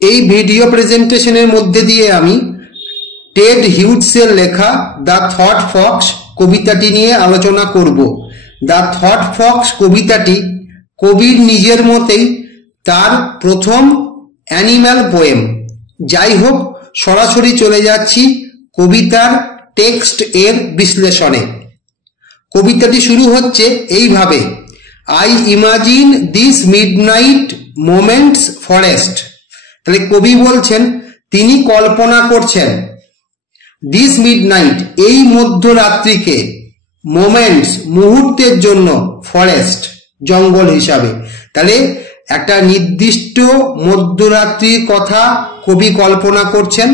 এই ভিডিও প্রেজেন্টেশনের মধ্যে দিয়ে আমি টেড হিউজসের লেখা দ্য থট ফক্স কবিতাটি নিয়ে আলোচনা করব। দ্য থট ফক্স কবিতাটি কবির নিজের মতেই তার প্রথম অ্যানিম্যাল পোয়েম। যাই হোক, সরাসরি চলে যাচ্ছি কবিতার টেক্সট এর বিশ্লেষণে। কবিতাটি শুরু হচ্ছে এইভাবে: I imagine this midnight moments forest. তাহলে কবি বলছেন, তিনি কল্পনা করছেন দিস মিডনাইট, এই মধ্যরাত্রিকে, মোমেন্টস, মুহূর্তের জন্য, ফরেস্ট, জঙ্গল হিসাবে। তাহলে একটা নির্দিষ্ট মধ্যরাত্রির কথা কবি কল্পনা করছেন,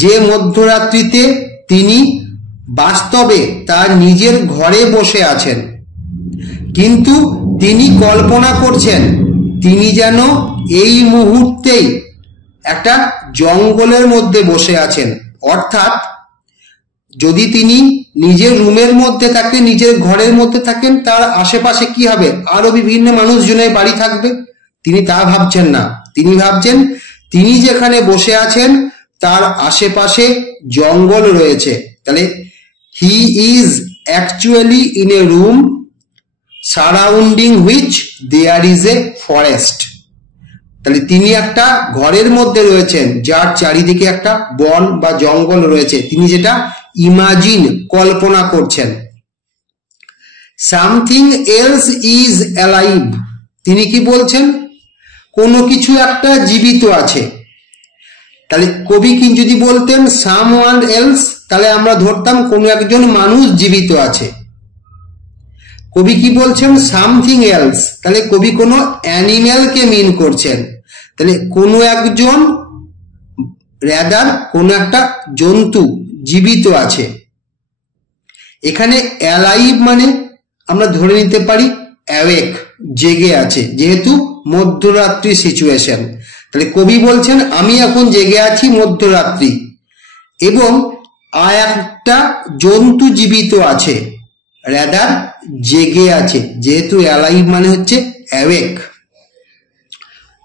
যে মধ্যরাত্রিতে তিনি বাস্তবে তার নিজের ঘরে বসে আছেন, কিন্তু তিনি কল্পনা করছেন তিনি যেন এই মুহূর্তেই একটা জঙ্গলের মধ্যে বসে আছেন। অর্থাৎ যদি তিনি নিজের রুমের মধ্যে থাকেন, নিজের ঘরের মধ্যে থাকেন, তার আশেপাশে কি হবে, আরো বিভিন্ন মানুষজনের বাড়ি থাকবে। তিনি তা ভাবছেন না, তিনি ভাবছেন তিনি যেখানে বসে আছেন তার আশেপাশে জঙ্গল রয়েছে। তাহলে he is actually in a room surrounding which there is a forest. তাহলে তিনি একটা ঘরের মধ্যে রয়েছেন যার চারিদিকে একটা বন বা জঙ্গল রয়েছে, তিনি যেটা ইমাজিন, কল্পনা করছেন। সামথিং এলস ইজ অ্যালাইভ, তিনি কি বলছেন, কোনো কিছু একটা জীবিত আছে। তাহলে কবি কি যদি বলতেন সামওয়ান এলস, তাহলে আমরা ধরতাম কোনো একজন মানুষ জীবিত আছে। কবি কি বলছেন সামথিং এলস, তাহলে কবি কোনো অ্যানিম্যালকে মিন করছেন। তাহলে কোনো একজন, রাদার কোনো একটা জন্তু জীবিত আছে। এখানে অ্যালাইভ মানে আমরা ধরে নিতে পারি অ্যাওয়েক, জেগে আছে, যেহেতু মধ্যরাত্রি সিচুয়েশন। তাহলে কবি বলছেন আমি এখন জেগে আছি মধ্যরাত্রি, এবং একটা জন্তু জীবিত আছে, রাদার জেগে আছে, যেহেতু অ্যালাইভ মানে হচ্ছে অ্যাওয়েক।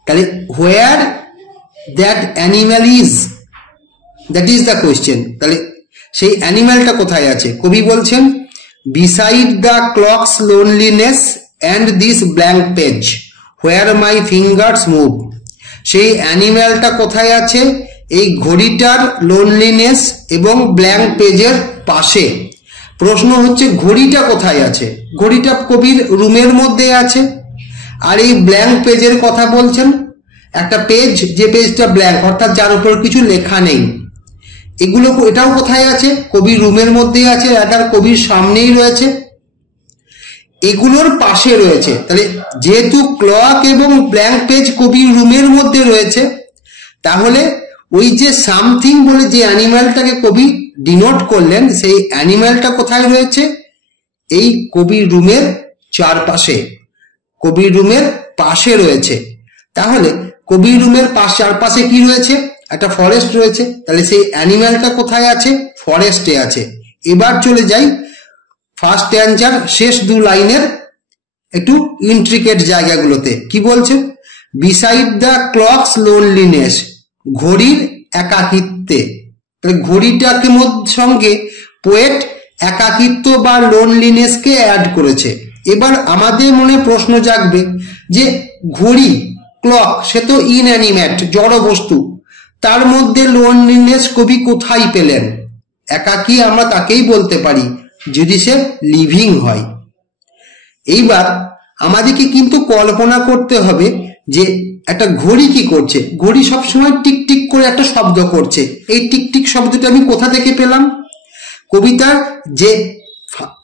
তাহলে where that animal is, that is the question. তাহলে সেই অ্যানিম্যালটা কোথায় আছে? কবি বলছেন beside the clocks loneliness and this blank page where my fingers move. সেই অ্যানিম্যালটা কোথায় আছে? এই ঘড়িটার লোনলিনেস এবং ব্ল্যাঙ্ক পেজের পাশে। প্রশ্ন হচ্ছে ঘড়িটা কোথায় আছে? ঘড়িটা কবির রুমের মধ্যে আছে। আর এই ব্ল্যাঙ্ক পেজের কথা বলছেন, একটা পেজ, যে পেজটা ব্ল্যাঙ্ক, অর্থাৎ যার উপর কিছু লেখা নেই। এগুলো, এটাও কোথায় আছে? কবির রুমের মধ্যেই আছে, রাদার কবির সামনেই রয়েছে, এগুলোর পাশে রয়েছে। তাহলে যেহেতু ক্লক এবং ব্ল্যাঙ্ক পেজ কবির রুমের মধ্যে রয়েছে, তাহলে ওই যে সামথিং বলে যে অ্যানিম্যালটাকে কবি ডিনোট করলেন, সেই অ্যানিম্যালটা কোথায় রয়েছে? এই কবির রুমের চারপাশে, কবির রুমের পাশে রয়েছে। তাহলে কবির রুমের চারপাশে কি রয়েছে? একটা ফরেস্ট রয়েছে। তাহলে সেই অ্যানিম্যালটা কোথায় আছে? ফরেস্টে আছে। এবার চলে যাই ফার্স্ট অ্যান্সার, শেষ দু লাইনের একটু ইন্ট্রিকেট জায়গাগুলোতে। কি বলছে? বিসাইড দ্য ক্লকস লোনলিনেস, ঘড়ির একাকিত্বে। তাহলে ঘড়িটাকে সঙ্গে পোয়েট একাকিত্ব বা লোনলিনেসকে অ্যাড করেছে। এবার আমাদের মনে প্রশ্ন জাগবে যে ঘড়ি, ক্লক, সে তো ইনঅ্যানিমেট, জড় বস্তু, তার মধ্যে লোনলিনেস কবি কোথায় পেলেন? একাকী আমরা তাকেই বলতে পারি যদি সে লিভিং হয়। এইবার আমাদেরকে কিন্তু কল্পনা করতে হবে যে একটা ঘড়ি কি করছে। ঘড়ি সবসময় টিকটিক করে একটা শব্দ করছে। এই টিকটিক শব্দটা আমি কোথা থেকে পেলাম? কবিতার যে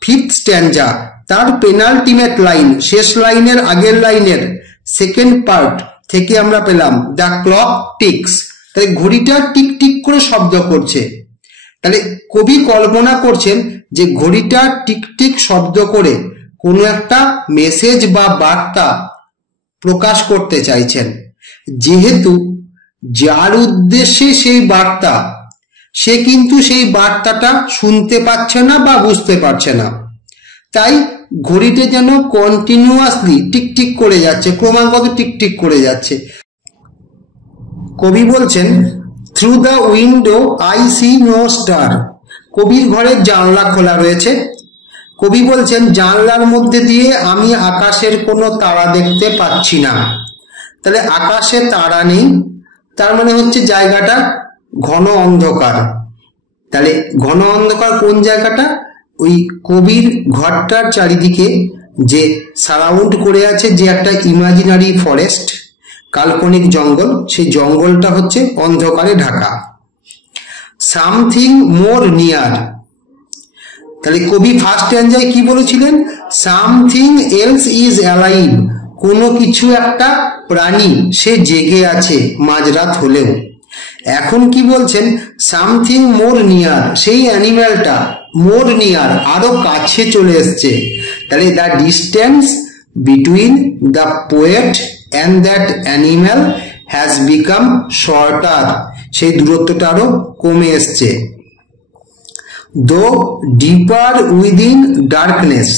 ফিফথ স্ট্যান্জা, তার পেনাল্টিমেট লাইন, শেষ লাইনের আগের লাইনের সেকেন্ড পার্ট থেকে আমরা পেলাম দ্য ক্লক টিক্স। তাহলে ঘড়িটা টিকটিক করে শব্দ করছে। তাহলে কবি কল্পনা করছেন যে ঘড়িটা টিকটিক শব্দ করে কোনো একটা মেসেজ বা বার্তা প্রকাশ করতে চাইছেন। যেহেতু যার উদ্দেশ্যে সেই বার্তা, সে কিন্তু সেই বার্তাটা শুনতে পাচ্ছে না বা বুঝতে পারছে না, তাই ঘড়িতে যেন কন্টিনিউয়াসলি টিকটিক করে যাচ্ছে, ক্রমাগত টিকটিক করে যাচ্ছে। কবি বলছেন through the window I see no star. কবির ঘরের জানলা খোলা রয়েছে। কবি বলছেন জানলার মধ্যে দিয়ে আমি আকাশের কোনো তারা দেখতে পাচ্ছি না। তাহলে আকাশে তারা নেই, তার মানে হচ্ছে জায়গাটা ঘন অন্ধকার। তাহলে ঘন অন্ধকার কোন জায়গাটা? ওই কবির ঘরটার চারিদিকে যে সারাউন্ড করে আছে যে একটা ইমাজিনারি ফরেস্ট, কাল্পনিক জঙ্গল, সেই জঙ্গলটা হচ্ছে অন্ধকারে ঢাকা। Something more near. তাহলে কবি ফার্স্ট স্ট্যাঞ্জায় কি বলেছিলেন? Something else is alive. কোনো কিছু একটা প্রাণী সে জেগে আছে মাঝরাত হলেও। এখন কি বলছেন? সামথিং মোর নিয়ার, সেই অ্যানিম্যালটা মোর নিয়ার, আরো কাছে চলে এসছে। তাহলে the distance between the poet and that animal has become shorter, সেই দূরত্বটা আরো কমে এসছে। দো ডিপার উইদিন ডার্কনেস।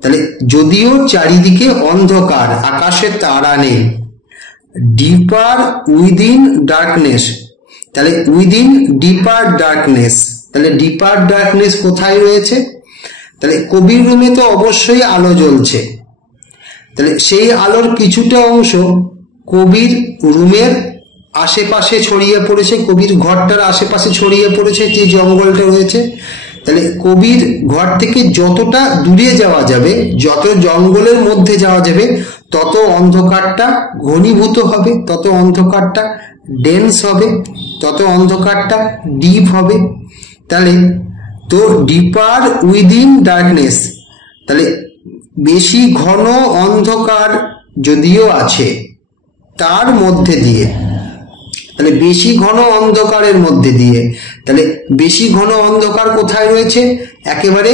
তাহলে যদিও চারিদিকে অন্ধকার, আকাশে তারা নেই, ডিপার উইদিন ডার্কনেস, তাহলে উইদিন ডিপার ডার্কনেস, তাহলে ডিপার ডার্কনেস কোথায় রয়েছে? তাহলে কবির রুমে তো অবশ্যই আলো জ্বলছে। তাহলে সেই আলোর কিছুটা অংশ কবির রুমের আশেপাশে ছড়িয়ে পড়েছে, কবির ঘরটার আশেপাশে ছড়িয়ে পড়েছে যে জঙ্গলটা রয়েছে। তাহলে কবির ঘর থেকে যতটা দূরে যাওয়া যাবে, যত জঙ্গলের মধ্যে যাওয়া যাবে, তত অন্ধকারটা ঘনীভূত হবে, তত অন্ধকারটা ডেন্স হবে, তত অন্ধকারটা ডিপ হবে। তাহলে তো ডিপার উইদিন ডার্কনেস, তাহলে বেশি ঘন অন্ধকার যদিও আছে তার মধ্যে দিয়ে, তাহলে বেশি ঘন অন্ধকারের মধ্যে দিয়ে, তাহলে বেশি ঘন অন্ধকার কোথায় রয়েছে? একেবারে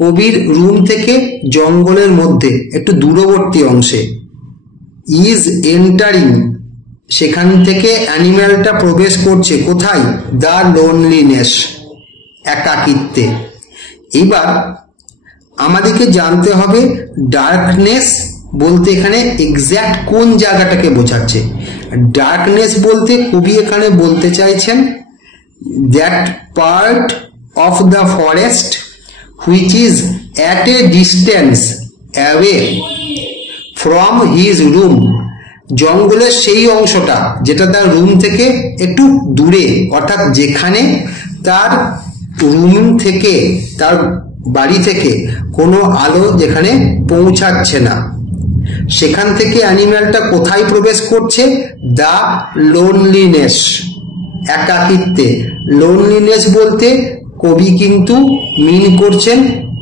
কবির রুম থেকে জঙ্গলের মধ্যে একটু দূরবর্তী অংশে। ইজ এন্টারিং, সেখান থেকে অ্যানিম্যালটা প্রবেশ করছে কোথায়? দ্য লোনলিনেস, একাকিত্বে। এবার আমাদেরকে জানতে হবে ডার্কনেস বলতে এখানে এক্স্যাক্ট কোন জায়গাটাকে বোঝাচ্ছে। ডার্কনেস বলতে কবি এখানে বলতে চাইছেন that part of the forest which is at a distance away from his room. জঙ্গলের সেই অংশটা যেটা তার রুম থেকে একটু দূরে, অর্থাৎ যেখানে তার রুম থেকে, তার বাড়ি থেকে কোনো আলো যেখানে পৌঁছাচ্ছে না, সেখান থেকে অ্যানিম্যালটা কোথায় প্রবেশ করছে? The loneliness, একাকিত্বে। লোনলিনেস বলতে কবি কিন্তু মিন করছেন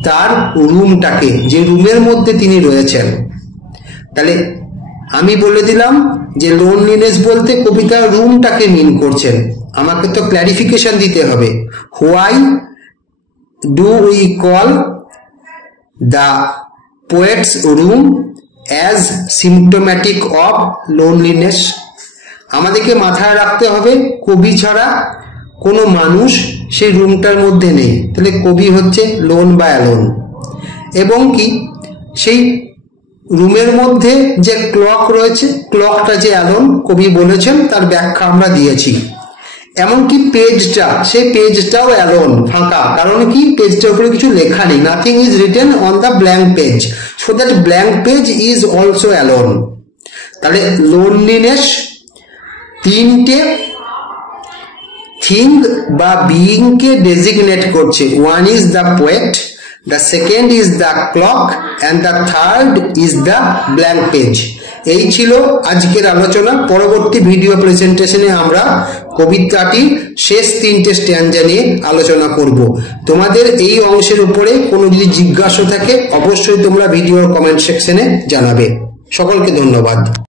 তার রুমটাকে, যে রুমের মধ্যে তিনি রয়েছেন। তাহলে আমি বলে দিলাম যে লোনলিনেস বলতে কবি তার রুমটাকে মিন করছেন। আমাকে তো ক্ল্যারিফিকেশন দিতে হবে। Why do we call the poet's room as symptomatic of loneliness? আমাদেরকে মাথায় রাখতে হবে কবি ছাড়া কোনো মানুষ সেই রুমটার মধ্যে নেই, তাহলে কবি হচ্ছে লোন বা অ্যালোন। এবং কি সেই রুমের মধ্যে যে ক্লক রয়েছে, ক্লকটা যে অ্যালোন কবি বলেছেন, তার ব্যাখ্যা আমরা দিয়েছি। এমনকি পেজটা, সেই পেজটাও অ্যালোন, ফাঁকা। কারণ কি? পেজটার উপরে কিছু লেখা নেই, nothing is written on the blank page, so that blank page is also alone. তাহলে লোনলিনেস তিনটে থিং বা বিইংকে ডেজিগনেট করছে। One is the poet, the second is the clock and the third is the blank page. এই ছিল আজকের আলোচনা। পরবর্তী video প্রেজেন্টেশনে আমরা কবিতাটির শেষ তিনটে স্ট্যাঞ্জা নিয়ে আলোচনা করব। তোমাদের এই অংশের উপরে কোনো যদি জিজ্ঞাসা থাকে অবশ্যই তোমরা ভিডিওর কমেন্ট সেকশনে জানাবে। সকলকে ধন্যবাদ।